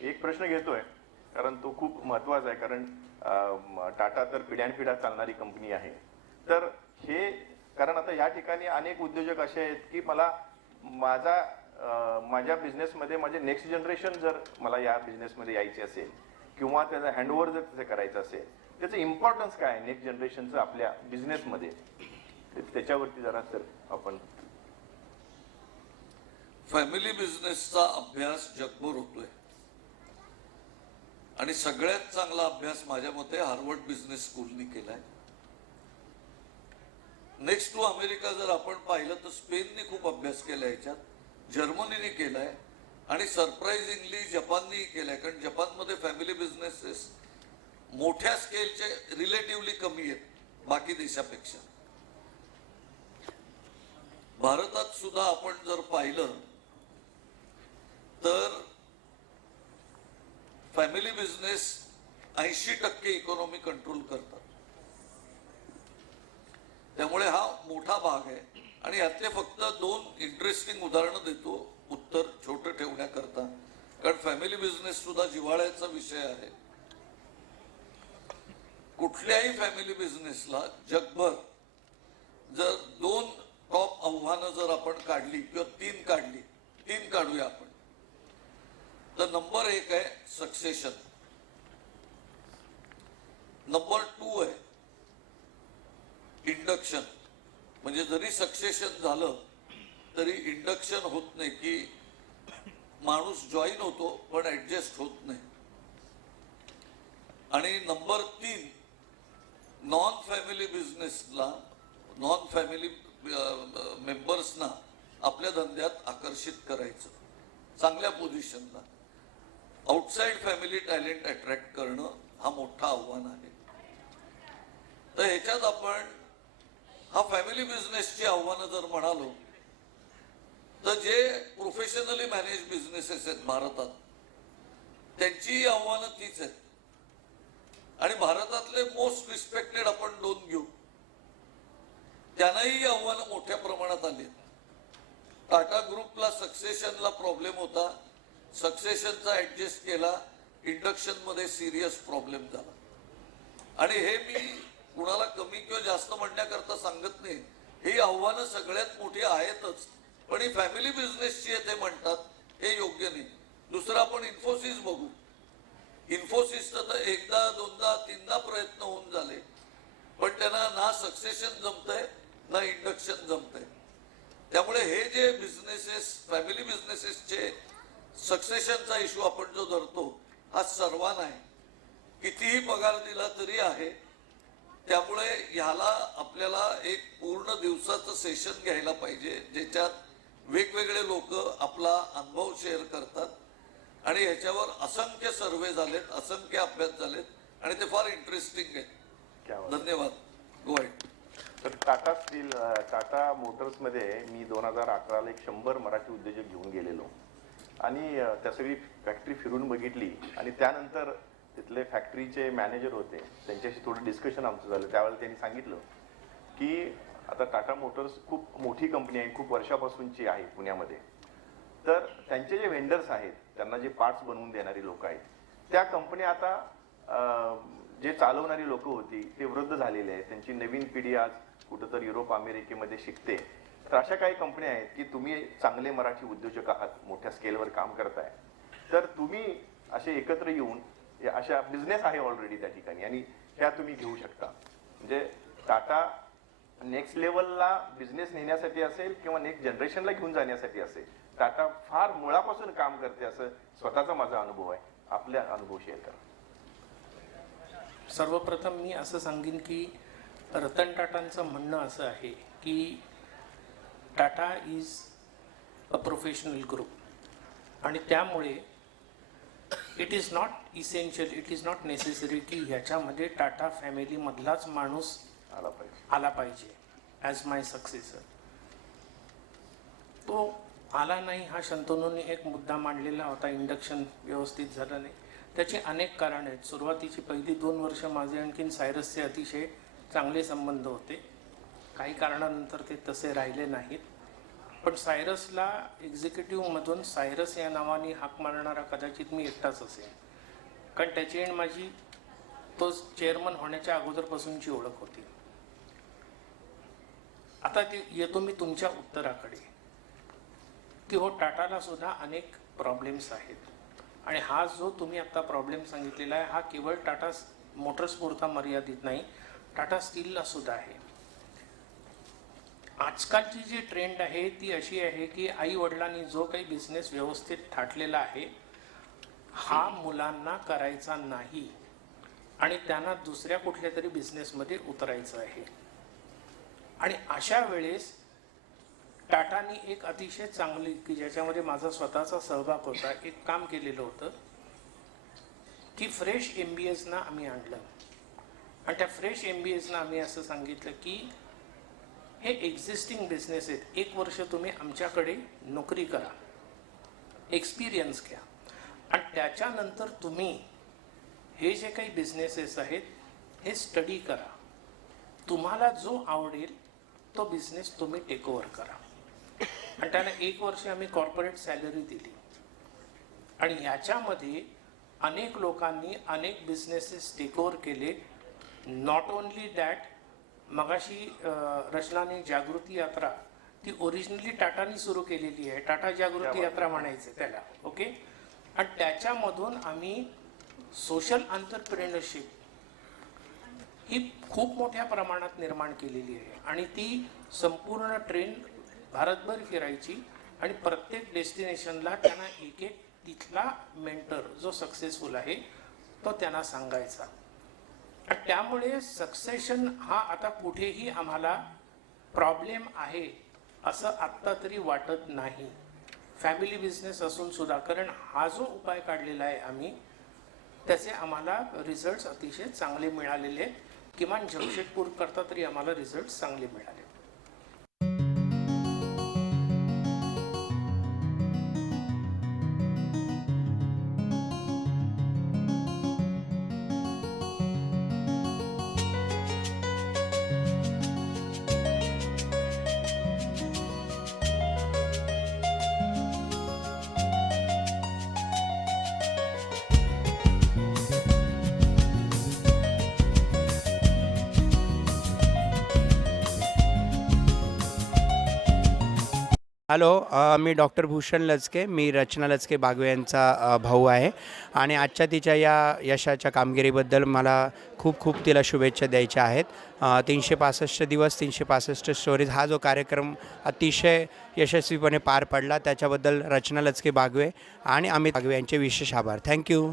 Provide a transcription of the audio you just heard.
एक प्रश्न घेतोय कारण तो खूप महत्त्वाचा आहे कारण टाटा तर पिढ्यानपिढ्या चालणारी कंपनी आहे. तर हे कारण आता या ठिकाणी अनेक उद्योजक असे आहेत की मला माझा माझ्या बिझनेसमध्ये माझे नेक्स्ट जनरेशन जर मला या बिझनेसमध्ये यायचे असेल किंवा त्याचा हँडओव्हर जर त्याचं करायचं असेल त्याचं इम्पॉर्टन्स काय आहे नेक्स्ट जनरेशनचं आपल्या बिझनेसमध्ये त्याच्यावरती जरा सर आपण फॅमिली बिझनेसचा अभ्यास जगभर होतोय. आणि सगळ्यात चांगला अभ्यास माझ्या मते हार्वर्ड बिझनेस स्कूलनी केलाय. नेक्स्ट टू अमेरिका जर आपण पाहिलं तर स्पेनने खूप अभ्यास केला याच्यात जर्मनीने केलाय आणि सरप्राईझिंगली जपाननेही केलाय. कारण जपानमध्ये फॅमिली बिझनेसेस मोठ्या स्केलचे रिलेटिव्हली कमी आहेत बाकी देशापेक्षा. भारतात सुद्धा आपण जर पाहिलं तर फॅमिली बिझनेस ऐंशी टक्के इकॉनॉमी कंट्रोल करतात. त्यामुळे हा मोठा भाग आहे. आणि यातले फक्त दोन इंटरेस्टिंग उदाहरणं देतो. उत्तर छोटं ठेवण्याकरता. कारण फॅमिली बिझनेस सुद्धा जिव्हाळ्याचा विषय आहे. कुठल्याही फॅमिली बिझनेसला जगभर जर दोन टॉप आव्हानं जर आपण काढली किंवा तीन काढली तीन काढूया आपण. तर नंबर एक आहे सक्सेशन नंबर टू आहे इंडक्शन म्हणजे जरी सक्सेशन झालं तरी इंडक्शन होत नाही की माणूस जॉईन होतो पण ॲडजस्ट होत नाही. आणि नंबर तीन नॉन फॅमिली बिझनेसला नॉन फॅमिली मेंबर्सना आपल्या धंद्यात आकर्षित करायचं. चांगल्या पोझिशनला आउटसाइड फॅमिली टॅलेंट अट्रॅक्ट करणं हा मोठा आव्हान आहे. तर ह्याच्यात आपण हा फॅमिली बिझनेसची आव्हानं जर म्हणालो तर जे प्रोफेशनली मॅनेज बिझनेसेस आहेत भारतात त्यांचीही आव्हानं तीच आहेत. आणि भारतातले मोस्ट रिस्पेक्टेड आपण दोन घेऊ. त्यांनाही आव्हानं मोठ्या प्रमाणात आली टाटा ग्रुपला सक्सेशनला प्रॉब्लेम होता. सक्सेशनचा ऍडजस्ट केला इंडक्शनमध्ये सिरियस प्रॉब्लेम झाला. आणि हे मी कुणाला कमी किंवा जास्त म्हणण्याकरता सांगत नाही. ही आव्हानं सगळ्यात मोठी आहेतच. पण ही फॅमिली बिझनेसची आहे ते म्हणतात हे योग्य नाही. दुसरं आपण इन्फोसिस बघू. इन्फोसिसचं तर एकदा दोनदा तीनदा प्रयत्न होऊन झाले. पण त्यांना ना सक्सेशन जमतंय ना इंडक्शन जमतंय. त्यामुळे हे जे बिझनेसेस फॅमिली बिझनेसेसचे सक्सेशनचा इश्यू आपण जो धरतो हा सर्वांना आहे. कितीही पगार दिला तरी आहे. त्यामुळे ह्याला आपल्याला एक पूर्ण दिवसाचं सेशन घ्यायला पाहिजे ज्याच्यात वेगवेगळे लोक आपला अनुभव शेअर करतात. आणि ह्याच्यावर असंख्य सर्वे झालेत असंख्य अभ्यास झालेत आणि ते फार इंटरेस्टिंग आहेत. धन्यवाद. गो अहेड तर टाटा स्टील टाटा मोटर्समध्ये मी दोन हजार अकराला एक शंभर मराठी उद्योजक घेऊन गेलेलो. आणि त्या सगळी फॅक्टरी फिरून बघितली आणि त्यानंतर तिथले फॅक्टरीचे मॅनेजर होते त्यांच्याशी थोडं डिस्कशन आमचं झालं. त्यावेळेला त्यांनी सांगितलं की आता टाटा मोटर्स खूप मोठी कंपनी आहे खूप वर्षापासूनची आहे पुण्यामध्ये. तर त्यांचे जे व्हेंडर्स आहेत त्यांना जे पार्ट्स बनवून देणारी लोक आहेत त्या कंपन्या आता जे चालवणारी लोक होती ते वृद्ध झालेले आहेत. त्यांची नवीन पिढी आज कुठंतर युरोप अमेरिकेमध्ये शिकते. तर अशा काही कंपन्या आहेत की तुम्ही चांगले मराठी उद्योजक आहात मोठ्या स्केलवर काम करताय. तर तुम्ही असे एकत्र येऊन या अशा बिझनेस आहे ऑलरेडी त्या ठिकाणी आणि ह्या तुम्ही घेऊ शकता. म्हणजे टाटा नेक्स्ट लेवलला बिझनेस नेण्यासाठी असेल किंवा नेक्स्ट जनरेशनला घेऊन जाण्यासाठी असेल टाटा फार मुळापासून काम करते असं स्वतःचा माझा अनुभव आहे. आपल्या अनुभव शेअर करा. सर्वप्रथम मी असं सांगेन की रतन टाटांचं म्हणणं असं आहे की Tata is a professional group आणि त्यामुळे it is not essential it is not necessary की ह्याच्यामध्ये टाटा फॅमिलीमधलाच माणूस आला पाहिजे. आला पाहिजे ॲज माय सक्सेसर तो आला नाही हा शंतनूने एक मुद्दा मांडलेला होता इंडक्शन व्यवस्थित झालं नाही. त्याची अनेक कारण आहेत. सुरुवातीची पहिली दोन वर्ष माझे आणखीन सायरसचे अतिशय चांगले संबंध होते. काही कारणानंतर ते तसे राहिले नाहीत. पण सायरसला एक्झिक्युटिव्हमधून सायरस या नावाने हाक मारणारा कदाचित मी एकटाच असेल. कारण त्याची आणि माझी तो चेअरमन होण्याच्या अगोदरपासूनची ओळख होती. आता ते येतो मी तुमच्या उत्तराकडे. की हो टाटाला सुद्धा अनेक प्रॉब्लेम्स आहेत. आणि हा जो तुम्ही आता प्रॉब्लेम सांगितलेला आहे हा केवळ टाटा मोटर्स पुरता मर्यादित नाही टाटा स्टीलला सुद्धा आहे. आजकालची जी ट्रेंड आहे ती अशी आहे की आई वडिलांनी जो काही बिझनेस व्यवस्थित थाटलेला आहे हा मुलांना करायचा नाही. आणि त्यांना दुसऱ्या कुठल्या तरी बिझनेसमध्ये उतरायचं आहे. आणि अशा वेळेस टाटानी एक अतिशय चांगली की ज्याच्यामध्ये माझा स्वतःचा सहभाग होता एक काम केलेलं होतं. की फ्रेश एम बी एसना आम्ही आणलं. आणि त्या फ्रेश एम बी एसना आम्ही असं सांगितलं की हे एक्झिस्टिंग बिझनेस आहेत. एक वर्ष तुम्ही आमच्याकडे नोकरी करा. एक्सपिरियन्स घ्या. आणि त्याच्यानंतर तुम्ही हे जे काही बिझनेसेस आहेत हे स्टडी करा. तुम्हाला जो आवडेल तो बिझनेस तुम्ही टेक ओव्हर करा. आणि त्याला एक वर्ष आम्ही कॉर्पोरेट सॅलरी दिली. आणि ह्याच्यामध्ये अनेक लोकांनी अनेक बिझनेसेस टेक ओव्हर केले. नॉट ओनली दॅट मगाशी रचनाने जागृती यात्रा ती ओरिजिनली टाटानी सुरू केलेली आहे. टाटा जागृती यात्रा म्हणायचे त्याला ओके आणि त्याच्यामधून आम्ही सोशल आंतरप्रेनरशिप ही खूप मोठ्या प्रमाणात निर्माण केलेली आहे. आणि ती संपूर्ण ट्रेन भारतभर फिरायची आणि प्रत्येक डेस्टिनेशनला त्यांना एक एक तिथला मेंटर जो सक्सेसफुल आहे तो त्यांना सांगायचा. त्यामुळे सक्सेशन हा आता कुठेही आम्हाला प्रॉब्लेम आहे असं आत्ता तरी वाटत नाही. फॅमिली बिझनेस असून सुद्धा कारण हा जो उपाय काढलेला आहे आम्ही त्याचे आम्हाला रिझल्ट्स अतिशय चांगले मिळालेले आहेत. किमान जमशेदपूर करता तरी आम्हाला रिझल्ट चांगले मिळाले हॅलो मी डॉक्टर भूषण लचके मी रचना लचके बागवे यांचा भाऊ आहे. आणि आजच्या तिच्या या यशाच्या कामगिरीबद्दल मला खूप खूप तिला शुभेच्छा द्यायच्या आहेत. तीनशे पासष्ट दिवस तीनशे पासष्ट स्टोरीज हा जो कार्यक्रम अतिशय यशस्वीपणे पार पडला त्याच्याबद्दल रचना लचके बागवे आणि अमित बागवे यांचे विशेष आभार. थँक्यू